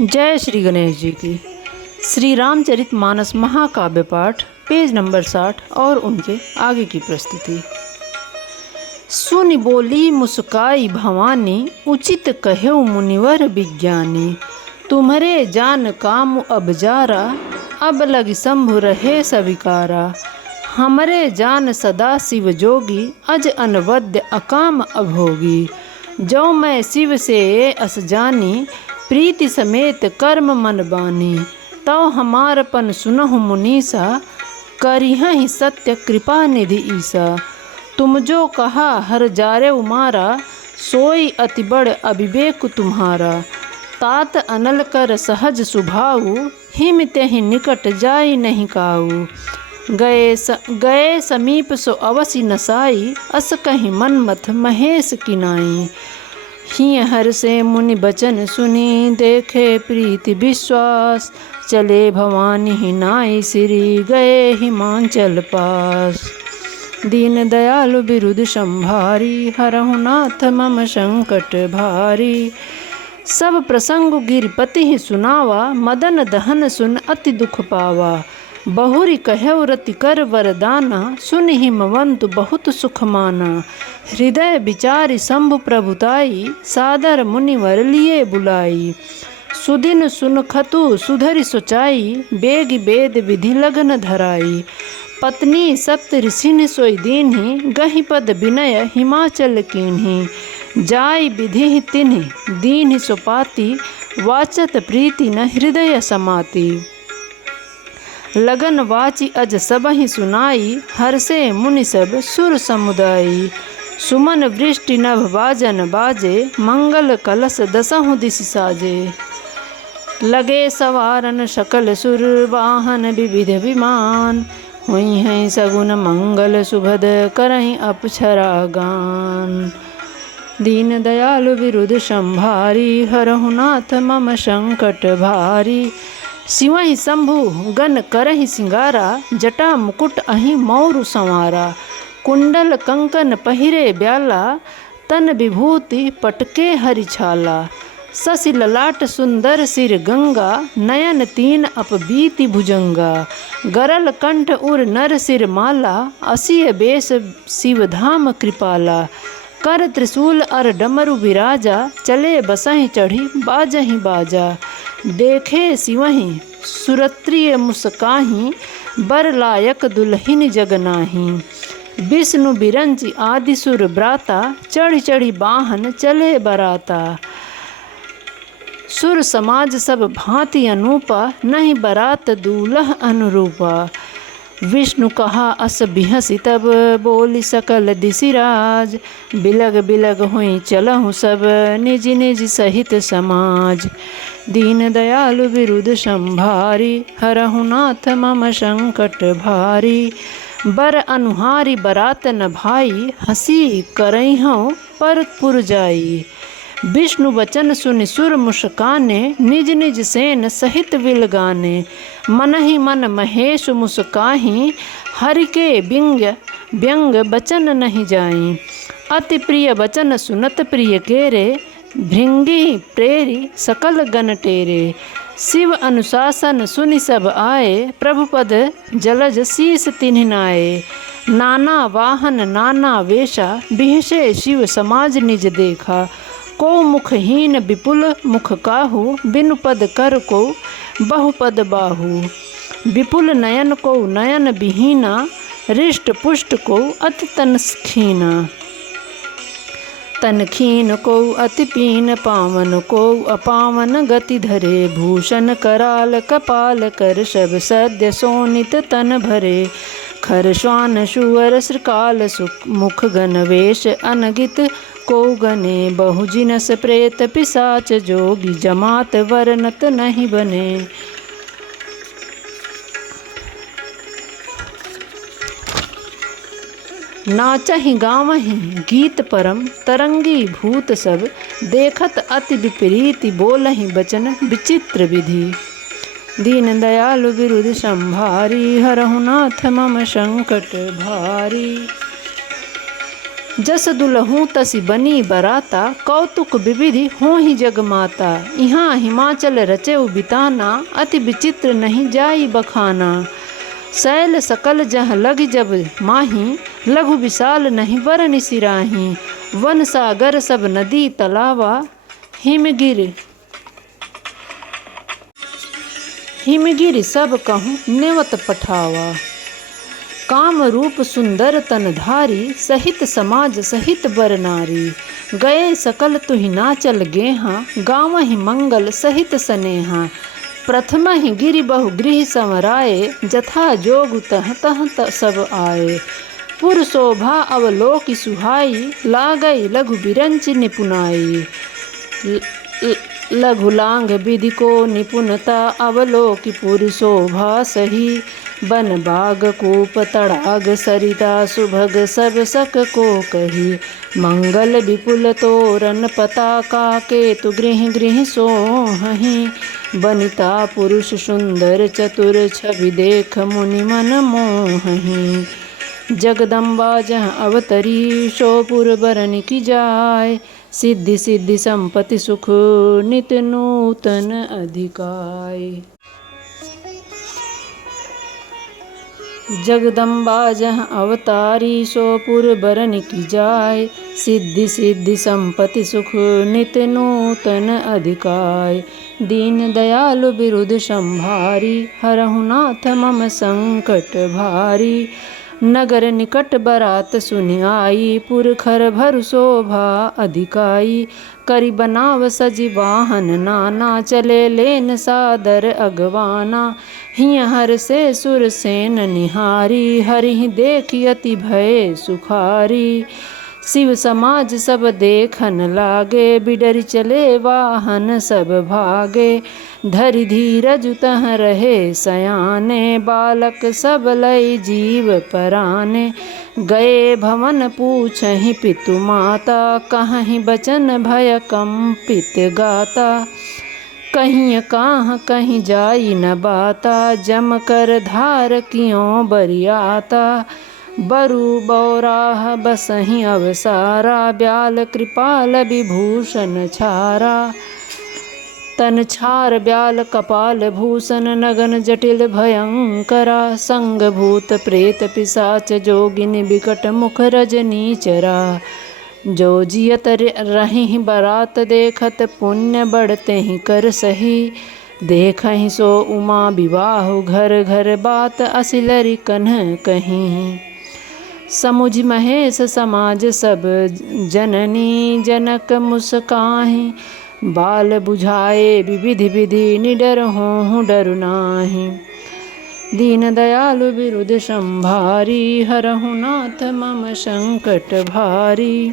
जय श्री गणेश जी की। श्री रामचरित मानस महाकाव्य पाठ पेज नंबर 60 और उनके आगे की प्रस्तुति। सुनि बोली मुस्काई भवानी, उचित कह्यो मुनिवर विज्ञानी। तुम्हारे जान काम अब जारा, अब लग शंभु रहे सविकारा। हमरे जान सदा शिव जोगी, अज अनवद्य अकाम अभोगी। जो मैं शिव से अस जानी, प्रीति समेत कर्म मन बानी। तो हमारपन सुनहु मुनीसा, करिहहि सत्य कृपा निधि ईसा। तुम जो कहा हर जारे उमारा, सोई अति बड़ अविवेक तुम्हारा। तात अनल कर सहज सुभाऊ, हिम तेहि निकट जाई नहीं काऊ। गए समीप सो अवसि नसाई, अस कहीं मनमथ महेश किनाई। हिय हर से मुनि बचन सुनी, देखे प्रीति विश्वास। चले भवानी ही नाई सिरी, गए हिमांचल पास। दीन दयालु बिरुद संभारी, हरहु नाथ मम संकट भारी। सब प्रसंग गिरिपति ही सुनावा, मदन दहन सुन अति दुख पावा। बहुरी कह्यउ रति कर वरदाना, सुन हिमवंतु बहुत सुख माना। हृदय विचारि शंभु प्रभुताई, सादर मुनिवर लिए बुलाई। सुदिन सुन खतु सुधरि सोचाई, बेग वेद विधि लगन धराई। पत्नी सप्त ऋषिन सोई दीन्हि, गहि पद विनय हिमाचल कीन्हि। जाय विधि तिन्हि दीन्हि सुपाति, वाचत प्रीति न हृदय समाति। लगन वाचि अज सबहि सुनाई, हर्षे मुनि सब सुर समुदाई। सुमन वृष्टि नभ बाजन बाजे, मंगल कलश दसहु दिशि साजे। लगे सवारन सकल सुर, वाहन विविध विमान। हुई हैं सगुन मंगल सुभद, करहीं अप्सरा गान। दीन दयालु बिरुद संभारी, हरहु नाथ मम संकट भारी। शिवहि शंभु गन करहि सिंगारा, जटा मुकुट अहि मौरु संवारा। कुंडल कंकन पहिरे ब्याला, तन विभूति पटके हरिछाला। शशि ललाट सुंदर सिर गंगा, नयन तीन अपबीति भुजंगा। गरल कंठ उर नर सिर माला, असिय बेश शिव धाम कृपाला। कर त्रिशूल अर डमरु विराजा, चले बसहि चढ़ी बाजहि बाजा। देखे शिवहि सुरत्रिय मुस्काहि, बर लायक दुल्हिन जगनाहि। विष्णु बिरंचि आदि सुर ब्राता, चढ़ी चढ़ी बाहन चले बराता। सुर समाज सब भांति अनूपा, नहीं बरात दूल्ह अनुरूपा। विष्णु कहा अस बिहसि तब, बोली सकल दिशिराज। बिलग बिलग हुई चलहु सब, निज निज सहित समाज। दीन दयालु बिरुद संभारी, हरहु नाथ मम संकट भारी। बर अनुहारी बरात न भाई, हंसी करइहउँ पर पुर जाई। विष्णु वचन सुनि सुर मुस्काने, निज निज सेन सहित विलगाने। मन ही मन महेश मुस्काहि, हरि के व्यंग बचन नहीं जाई। अति प्रिय वचन सुनत प्रिय केरे, भृंगी प्रेरी सकल गण टेरे। शिव अनुशासन सुनि सब आए, प्रभुपद जलज शीस तिन्हि नाए। नाना वाहन नाना वेशा, बिहसे शिव समाज निज देखा। को मुखहीन विपुल मुख काहू, बिनु पद कर को बहुपद बाहू। विपुल नयन को नयन विहीना, रिष्ट पुष्ट को अति तन खीना। तन खीन को अति पीन, पावन को अपावन गति धरे। भूषण कराल कपाल कर, सब सद्य सोनित तन भरे। खर श्वान सुअर श्रकाल मुख गण वेश, अनगित को गने। बहु जिनस प्रेत पिशाच जोगी, जमात वर्णत नहीं बने। नाचहि गावहि गीत परम, तरंगी भूत सब। देखत अति विपरीति, बोलहि बचन विचित्र विधि। दीन दयालु बिरुद संभारी, हरहु नाथ मम संकट भारी। जस दुलहूँ तसी बनी बराता, कौतुक विविधि होहि जगमाता। यहाँ हिमाचल रचे बिताना, अति विचित्र नहीं जाई बखाना। शैल सकल जह लग जब माही, लघु विशाल नहीं बरनि सिराही। वन सागर सब नदी तलावा, हिमगिरि सब कहूँ नेवत पठावा। काम रूप सुंदर तनधारी, सहित समाज सहित बर नारी। गए सकल तुहि नाचल गेहा, गावहि मंगल सहित स्नेहा। प्रथम ही गिरि बहु गृह संवराए, जथा जोग तह तह सब आए। पुर शोभा अवलोकि सुहाई, लागई लघु बिरंच निपुनाई। लघु लांघ विधि को निपुणता, अवलोकि पुर शोभा सही। बन बाग कूप तड़ाग सरिता, सुभग सब सक को कही। मंगल विपुल तोरन पताका, केतु गृह गृह सोहहि। बनिता पुरुष सुंदर चतुर, छवि देख मुनि मन मोहहि। जगदम्बा जहाँ अवतरी, शोपुर बरन की जाय। सिद्धि सिद्धि संपत्ति सुख, नित नूतन अधिकाय। जगदम्बा जहाँ अवतारी, शोपुर बरन की जाय। सिद्धि सिद्धि संपत्ति सुख, नित नूतन अधिकाय। दीन दयालु बिरुद संभारी, हरहु नाथ मम संकट भारी। नगर निकट बरात सुनि आई, पुर खर भर शोभा अधिकाई। करि बनाव सजि वाहन नाना, चले लेन सादर अगवाना। हिय हर से सुर सेन निहारी, हरिहि देखि अति भय सुखारी। शिव समाज सब देखन लागे, बिडरि चले वाहन सब भागे। धरि धीरज तह रहे सयाने, बालक सब लय जीव पराने। गए भवन पूछहि पितु माता, कहहि बचन भय कंपित गाता। कहीं काह कहीं जाई न बाता, जम कर धार कियों बरियाता। बरु बौराह बसहि अवसारा, ब्याल कृपाल विभूषण छारा। तन छार ब्याल कपाल भूषण, नगन जटिल भयंकरा। संग भूत प्रेत पिशाच जोगिन, बिकट मुख रजनीचरा। जो जियत रहि बरात देखत, पुण्य बढ़ते ही कर सही। देखहि सो उमा विवाह, घर घर बात असिलरि कन्ह कहीं। समुझ महेश समाज सब जननी, जनक मुस्काहि। बाल बुझाए विविधि विधि, निडर होहु डरु नाहि। दीन दयालु बिरुद संभारी, हरहु नाथ मम संकट भारी।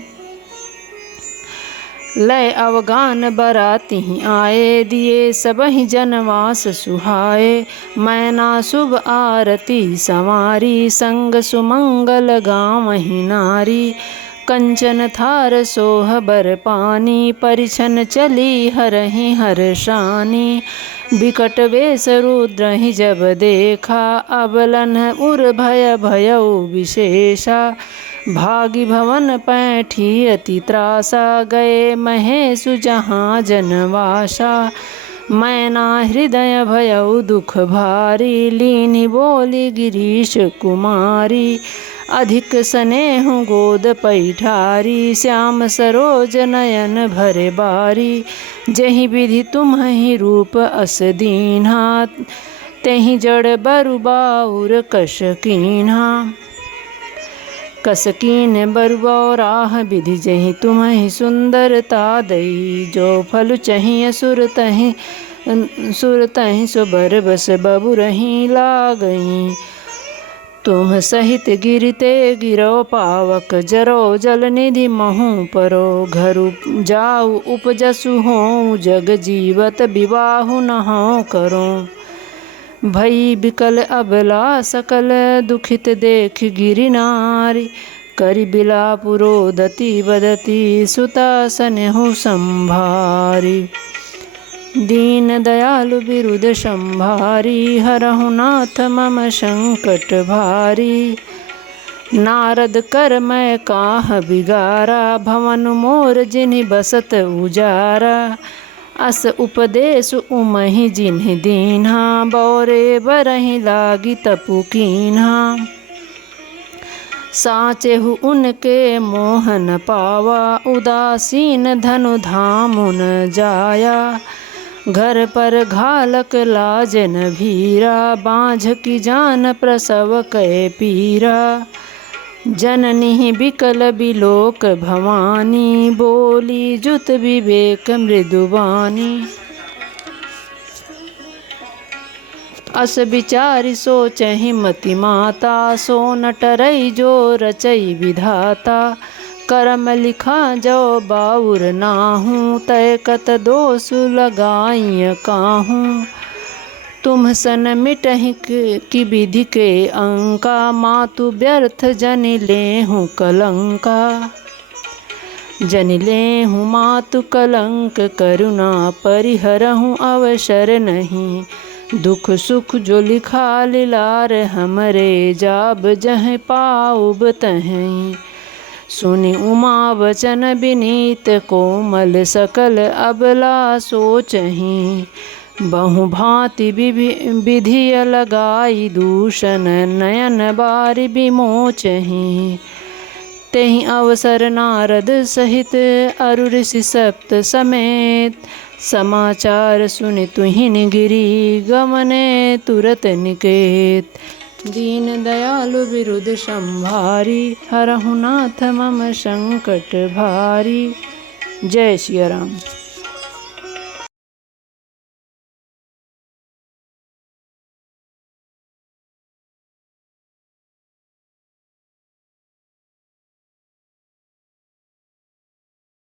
लय अवगान बराति आए, दिए सबहि जनवास सुहाए। मैना शुभ आरती संवारी, संग सुमंगल गावहि नारी। कंचन थार सोह बर पानी, परिछन चली हरहि हर्षानी। बिकट वेश रुद्रहि जब देखा, अबलन उर भय भयउ विशेषा। भागी भवन पैठी अति त्रासा, गए महेशु जहाँ जनवासा। मैना हृदय भयउ दुख भारी, लीनि बोली गिरीश कुमारी। अधिक स्नेहु गोद पैठारी, श्याम सरोज नयन भरे बारी। जहि विधि तुम्हि रूप अस दीन्हा, तेहि जड़ बरु बाउर कस कीन्हा। कस कीन बरु बौराह विधि, जहि तुम्हि सुंदरता दई। जो फल चहिय सुर तहि सो बर बस बबुरहि लागई। तुम सहित गिरते गिरो पावक, जरो जल निधि महु परो। घरु जाऊ उपजसु हों, जग जीवत विवाहु नहु करो। भई बिकल अबला सकल, दुखित देख गिरि नारी। करि बिलाप रोदति बदति, सुता सनेहु संभारी। दीन दयालु बिरुद संभारी, हरहु नाथ मम संकट भारी। नारद कर मैं काह बिगारा, भवन मोर जिन्हि बसत उजारा। अस उपदेश उमहि जिन्हि दीन्हा, बौरे बरहि लागी तपु कीन्हा। साचेहु उनके मोहन पावा, उदासीन धनु धामु न जाया। घर पर घालक लाज न भीरा, बाँझ की जान प्रसव कै पीरा। जननी बिकल बिलोक भवानी, बोली जुत विवेक मृदुबानी। अस विचारि सोचहि मति माता, सो न टरई जो रचई विधाता। करम लिखा जो बाउर नाहूँ, तय कत दोष लगाई काहूँ। तुम सन मिटहि की विधि के अंका, मातु व्यर्थ जन लेहूँ कलंका। जन लेहूँ मातु कलंक, करुणा परिहरहूँ अवसर नहीं। दुख सुख जो लिखा लिलार हमरे, जाब जह पाउब तहीं। सुनि उमा वचन विनीत कोमल, सकल अबला सोचहीं। बहु भांति विधि लगाई दूषण, नयन बारि विमोचहीं। तेहि अवसर नारद सहित अरु ऋषि सप्त समेत, समाचार सुनि तुहिन गिरी गमने तुरत निकेत। दीन दयालु बिरुद संभारी, हरहु नाथ मम संकट भारी। जय सिया राम।